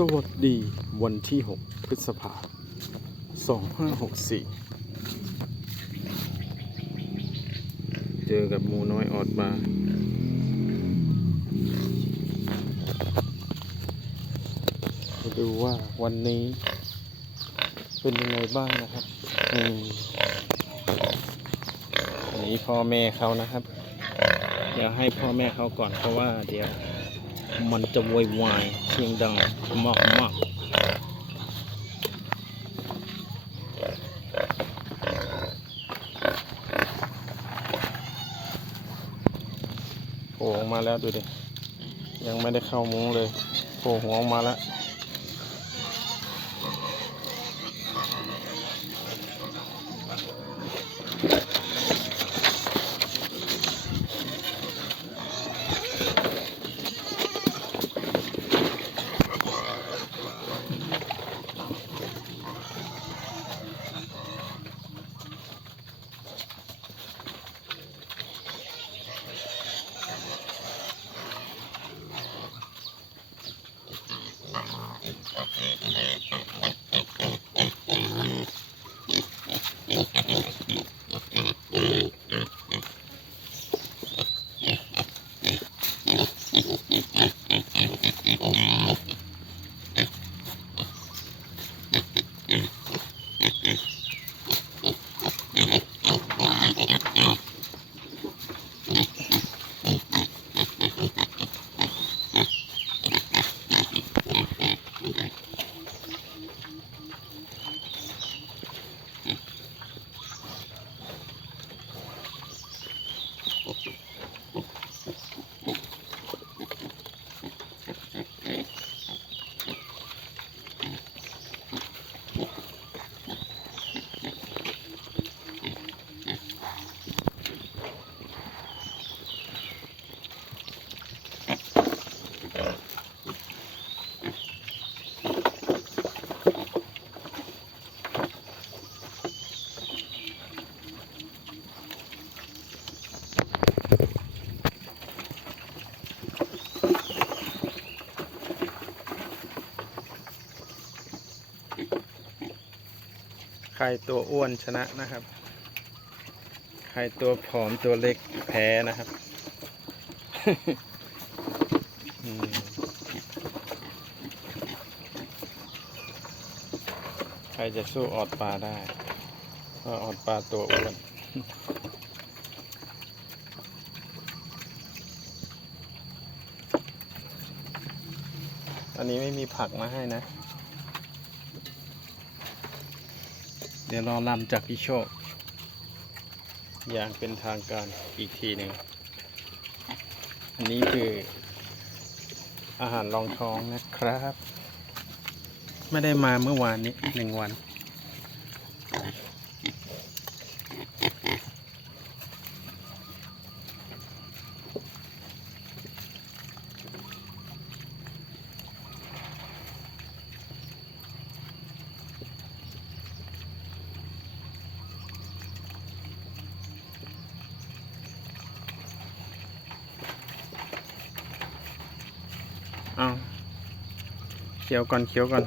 สวัสดีวันที่ 6 พฤษภาคม2564 เจอกับหมูน้อยออดมา มาดูว่าวันนี้ เป็นยังไงบ้างนะครับ อืมอันนี้พ่อแม่เขานะครับ เดี๋ยวให้พ่อแม่เขาก่อนเพราะว่าเดี๋ยว มันจะโวยวายเสียงดังมากมากโผล่ออกมาแล้วดูดิ ยังไม่ได้เข้ามุ้งเลยโผล่หัวออกมาแล้ว Okay, okay, okay. ใครตัวอ้วนชนะนะครับ ใครตัวผอมตัวเล็กแพ้นะครับใครจะสู้ออดปลาได้เพราะออดปลาตัวอ้วนอันนี้ไม่มีผักมาให้นะ เดี๋ยวรอลำจากพี่โชค อย่างเป็นทางการอีกทีหนึ่ง อันนี้คืออาหารรองท้องนะครับ ไม่ได้มาเมื่อวานนี้หนึ่งวัน เอาเขี้ยวก่อนเขี้ยวก่อน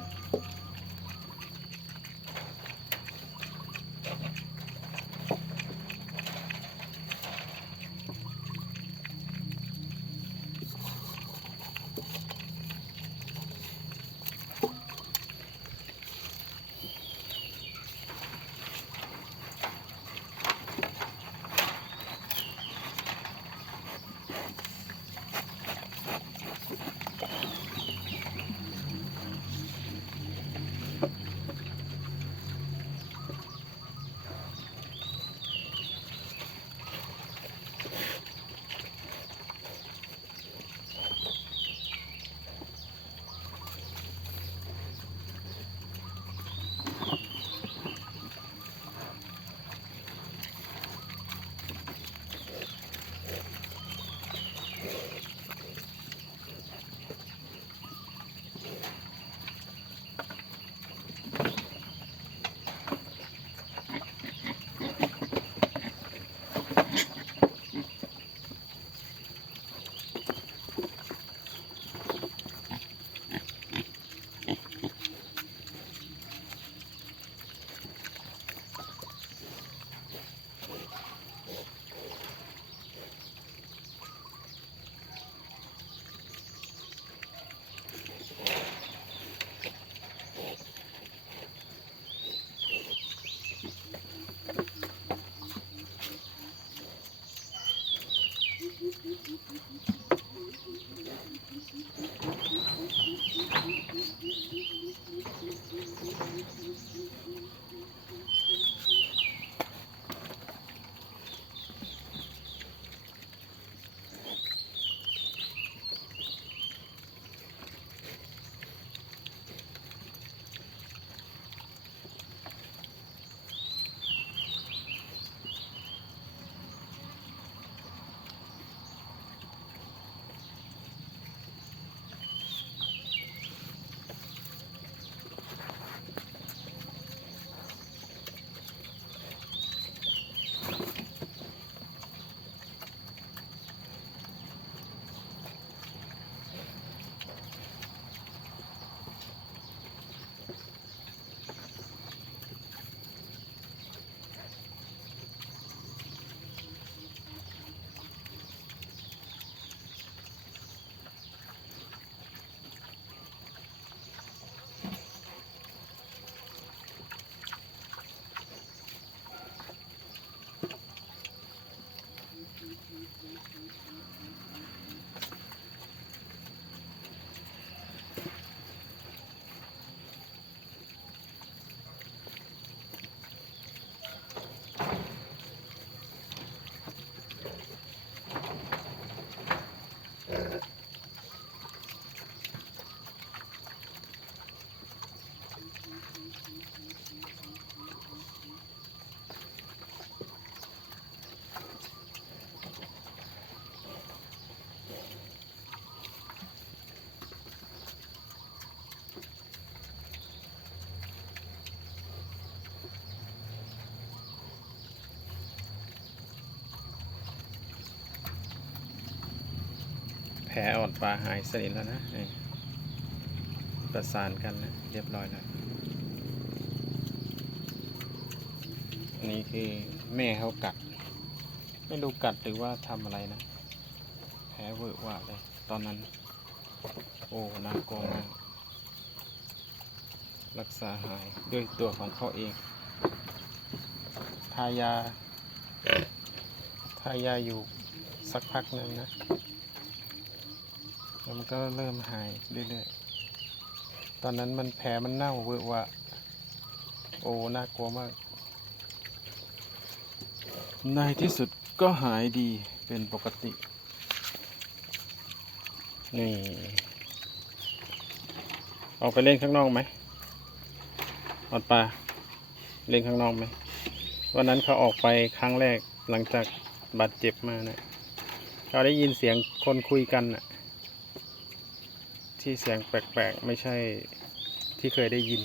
แผลอ่อนปลาหายสนิทแล้วนะประสานกันนะเรียบร้อยแล้ว นี่คือแม่เขากัด ไม่รู้กัดหรือว่าทำอะไรนะ แผลเวอะวะเลย ตอนนั้น โอ้น่ากลัวมากรักษาหายด้วยตัวของเขาเอง ทายา ทายาอยู่สักพักหนึ่งนะ แล้วมันก็เริ่มหายเรื่อยๆ ตอนนั้นมันแผลมันเน่าเวอะวะ โอ้ น่ากลัวมาก ในที่สุดก็หายดีเป็นปกติ นี่ออกไปเล่นข้างนอกไหมออดปลาเล่นข้างนอกไหมวันนั้นเขาออกไปครั้งแรกหลังจากบาดเจ็บมาเนะเขาได้ยินเสียงคนคุยกันน่ะ ที่เสียงแปลกๆ ไม่ใช่ที่เคยได้ยิน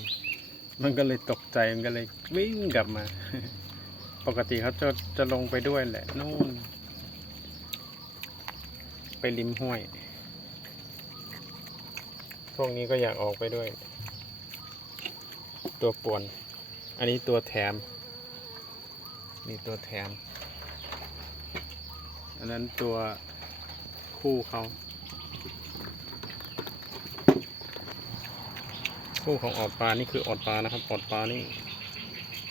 มันก็เลยตกใจมันก็เลยวิ่งกลับมา ปกติเขาจะจะลงไปด้วยแหละนู่น ไปริมห้วยพวกนี้ก็อยากออกไปด้วย ตัวป่วน อันนี้ตัวแถม นี่ตัวแถม อันนั้นตัวคู่เขา คู่ของออดปลานี่คือออดปลานะครับออดปลานี่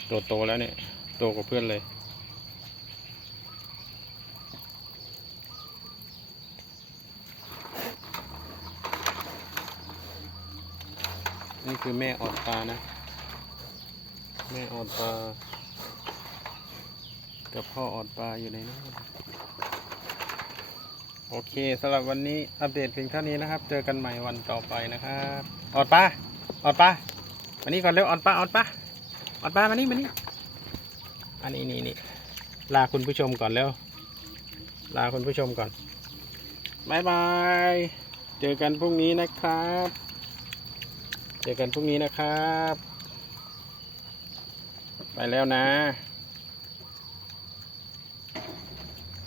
ตัวโตแล้วเนี่ยโตกว่าเพื่อนเลย นี่คือแม่ออดปลานะ แม่ออดปลากับพ่อออดปลาอยู่ในนั้นโอเคสำหรับวันนี้อัปเดตเพียงเท่านี้นะครับ เจอกันใหม่วันต่อไปนะครับ ออดปลา ออดปลามานี่ก่อนเร็วออดปลาออดปลาออดปลามานี่มานี่อันนี้นี่นี่ลาคุณผู้ชมก่อนเร็ว ลาคุณผู้ชมก่อนบายบาย เจอกันพรุ่งนี้นะครับ เจอกันพรุ่งนี้นะครับ ไปแล้วนะ